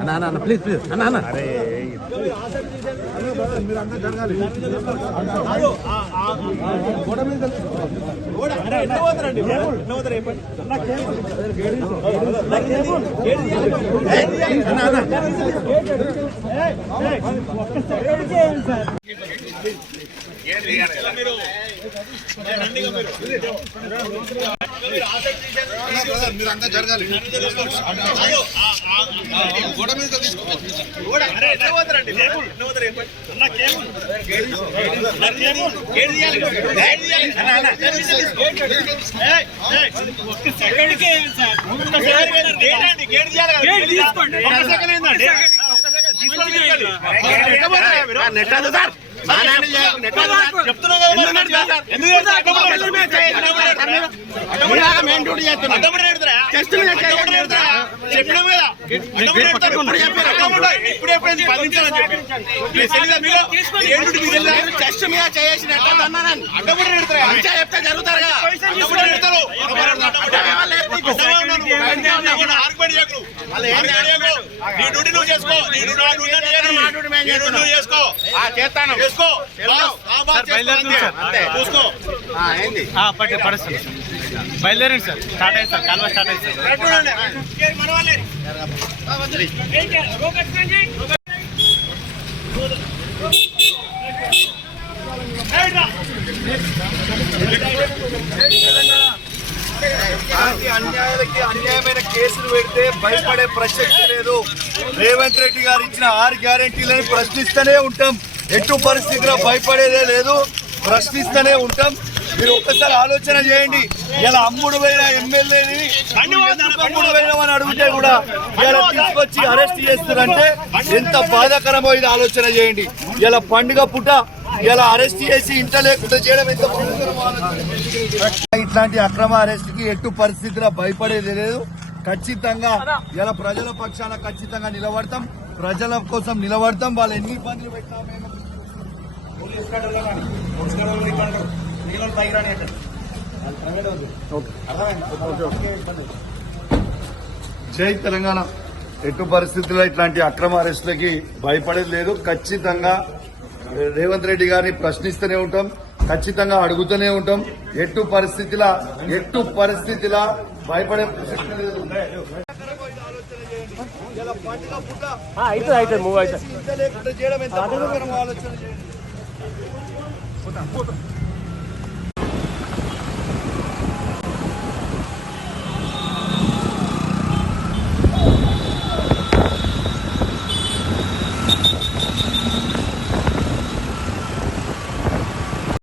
అన్న please please అన్న అరే మీరంతా జరగాలి గోడ మీద బయలుదేరండి సార్. స్టార్ట్ అయింది సార్. కాల్వ స్టార్ట్ అయింది సార్. అన్యాయాలకి అన్యాయమైన కేసులు పెడితే భయపడే ప్రసక్తి లేదు. రేవంత్ రెడ్డి గారు ఇచ్చిన 6 గ్యారెంటీలను ప్రశ్నిస్తూనే ఉంటాం. ఎటు పరిస్థితిలో భయపడేదే లేదు, ప్రశ్నిస్తూనే ఉంటాం. మీరు ఒక్కసారి ఆలోచన చేయండి. ఇలా అమ్ముడు పోయిన ఎమ్మెల్యేని అమ్ముడు పోయినామని అడిగితే కూడా ఇలా తీసుకొచ్చి అరెస్ట్ చేస్తారంటే ఎంత బాధాకరమో ఇది ఆలోచన చేయండి. ఇలా పండుగ పుట్ట ఇలా అరెస్ట్ చేసి ఇంట లేకుండా చేయడం ఎంత బాధాకరమో. ఇట్లాంటి అక్రమ అరెస్ట్ కి ఎటు పరిస్థితిలో భయపడేది లేదు. ఖచ్చితంగా ఇలా ప్రజల పక్షాన ఖచ్చితంగా నిలబడతాం, ప్రజల కోసం నిలబడతాం. వాళ్ళు ఎన్ని ఇబ్బందులు పెట్టినా జై తెలంగాణ. ఎటు పరిస్థితుల్లో ఇట్లాంటి అక్రమ అరెస్టులకి భయపడేది లేదు. ఖచ్చితంగా రేవంత్ రెడ్డి గారిని ప్రశ్నిస్తూనే ఉంటాం, ఖచ్చితంగా అడుగుతూనే ఉంటాం. ఎటు పరిస్థితిలా భయపడే ప్రసక్తి లేదు. చేయడం ఎంత ఆలోచన చేయండి.